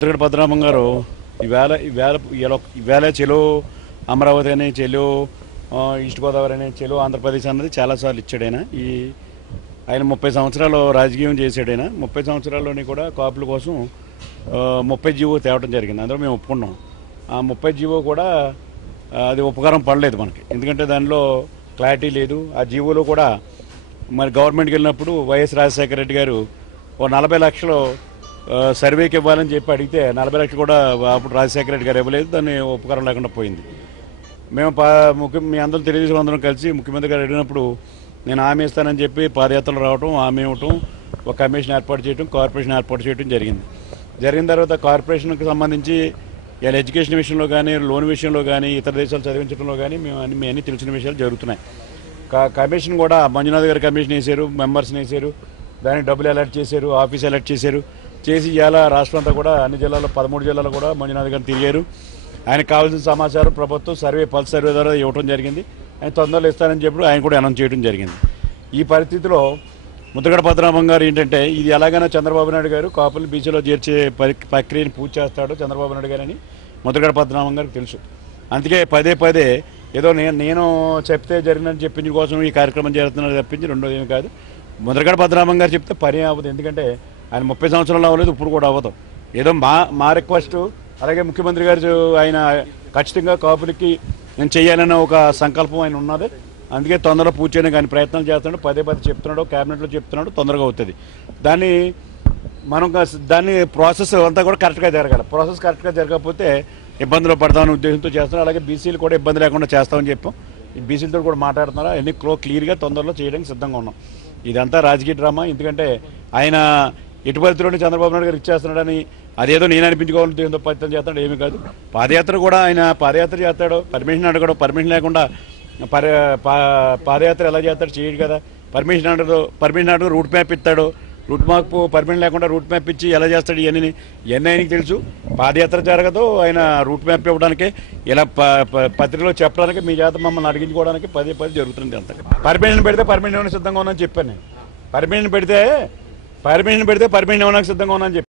ముద్రగడ పద్మనాభం గారు ఈవేళ ఈవేళ ఈవేళ ఈవేళ చెలో అమరావతి అని చెలో ఈస్ట్ గోదావరి అని చెలో ఆంధ్రప్రదేశ్ అన్నది చాలాసార్లు ఇచ్చాడు ఆయన ఈ ఆయన ముప్పై సంవత్సరాలు రాజకీయం చేశాడు ఆయన ముప్పై సంవత్సరాల్లోని కూడా కాపుల కోసం ముప్పై జీవో తేవడం జరిగింది. అందులో మేము ఒప్పుకున్నాం. ఆ ముప్పై జీవో కూడా అది ఉపకారం పడలేదు మనకి. ఎందుకంటే దానిలో క్లారిటీ లేదు. ఆ జీవోలో కూడా మరి గవర్నమెంట్కి వెళ్ళినప్పుడు వైఎస్ రాజశేఖర రెడ్డి గారు ఓ నలభై లక్షలు సర్వేకి ఇవ్వాలని చెప్పి అడిగితే నలభై లక్షలు కూడా అప్పుడు రాజశేఖర రెడ్డి గారు ఇవ్వలేదు దాన్ని ఉపకారం లేకుండా పోయింది. మేము పా ముఖ్య మీ అందరం తెలుగుదేశం అందరం కలిసి ముఖ్యమంత్రి గారు అడిగినప్పుడు నేను హామీ ఇస్తానని చెప్పి పాదయాత్రలు రావటం హామీ ఇవ్వటం ఒక కమిషన్ ఏర్పాటు చేయడం కార్పొరేషన్ ఏర్పాటు చేయడం జరిగింది. జరిగిన తర్వాత కార్పొరేషన్కి సంబంధించి ఇలా ఎడ్యుకేషన్ విషయంలో కానీ లోన్ విషయంలో కానీ ఇతర దేశాలు చదివించడంలో కానీ మేము అన్ని మీ అన్ని తెలిసిన విషయాలు జరుగుతున్నాయి. కమిషన్ కూడా మంజునాథ్ గారు కమిషన్ వేశారు మెంబర్స్ని వేశారు దానికి డబ్బులు అలర్ట్ చేశారు ఆఫీస్ అలర్ట్ చేశారు. చేసి ఇవాళ రాష్ట్రం అంతా కూడా అన్ని జిల్లాల్లో పదమూడు జిల్లాలో కూడా మంజునాథ్ గారు తిరిగారు. ఆయనకు కావాల్సిన సమాచారం ప్రభుత్వం సర్వే పల్స్ సర్వే ద్వారా ఇవ్వడం జరిగింది. ఆయన తొందరలో ఇస్తానని చెప్పి ఆయన కూడా అనౌన్స్ చేయడం జరిగింది. ఈ పరిస్థితిలో ముద్రగడ పద్మనాభం గారు ఏంటంటే ఇది ఎలాగైనా చంద్రబాబు నాయుడు గారు కాపులు బీచ్లో చేర్చే ప్రక్రియను పూర్తి చేస్తాడు చంద్రబాబు నాయుడు గారని ముద్రగడ పద్మనాభం గారికి తెలుసు. అందుకే పదే పదే ఏదో నేను నేను చెప్తే జరిగినని చెప్పింది కోసం ఈ కార్యక్రమం జరుగుతున్నది తప్పించి రెండోది ఏమి కాదు. ముద్రగడ పద్మనాభం గారు చెప్తే పని అవ్వదు ఎందుకంటే ఆయన ముప్పై సంవత్సరాలు అవ్వలేదు ఇప్పుడు కూడా అవ్వదు. ఏదో మా మా రిక్వెస్ట్ అలాగే ముఖ్యమంత్రి గారు ఆయన ఖచ్చితంగా కాపులకి నేను చేయాలన్న ఒక సంకల్పం ఆయన ఉన్నది. అందుకే తొందరగా పూర్తి చేయడానికి ఆయన ప్రయత్నాలు చేస్తున్నాడు పదే పదే చెప్తున్నాడు క్యాబినెట్లో చెప్తున్నాడు తొందరగా అవుతుంది. దాన్ని మనం దాన్ని ప్రాసెస్ అంతా కూడా కరెక్ట్గా జరగాలి. ప్రాసెస్ కరెక్ట్గా జరగకపోతే ఇబ్బందులు పడతామని ఉద్దేశంతో చేస్తున్నాడు. అలాగే బీసీలు కూడా ఇబ్బంది లేకుండా చేస్తామని చెప్పాం. ఈ బీసీలతో కూడా మాట్లాడుతున్నారు? అన్ని క్లో క్లియర్గా తొందరలో చేయడానికి సిద్ధంగా ఉన్నాం. ఇదంతా రాజకీయ డ్రామా. ఎందుకంటే ఆయన ఎటు పరిస్థితుల్లోనే చంద్రబాబు నాయుడు గారు ఇచ్చేస్తున్నాడని అదేదో నేను అనిపించుకోవాలని ఏదో ప్రయత్నం చేస్తాడు ఏమీ కాదు. పాదయాత్ర కూడా ఆయన పాదయాత్ర చేస్తాడు పర్మిషన్ అడగడు పర్మిషన్ లేకుండా పా- పాదయాత్ర ఎలా చేస్తాడు చేయడు కదా. పర్మిషన్ అడగదు పర్మిషన్ అడగదు రూట్ మ్యాప్ ఇస్తాడు. రూట్ మ్యాప్ పర్మిషన్ లేకుండా రూట్ మ్యాప్ ఇచ్చి ఎలా చేస్తాడు ఇవన్నీ ఇవన్నీ ఆయనకి తెలుసు. పాదయాత్ర జరగదు ఆయన రూట్ మ్యాప్ ఇవ్వడానికి ఇలా ప- ప- పత్రికలో చెప్పడానికి మీ చేత మమ్మల్ని అడిగించుకోవడానికి పదే పదే జరుగుతుంది అంత పర్మిషన్ పెడితే పర్మిషన్ ఇవ్వడానికి సిద్ధంగా ఉందని చెప్పాను నేను. పర్మిషన్ పెడితే పర్మిషన్ పెడితే పర్మిషన్ ఇవ్వడానికి సిద్ధంగా ఉన్నాను చెప్పి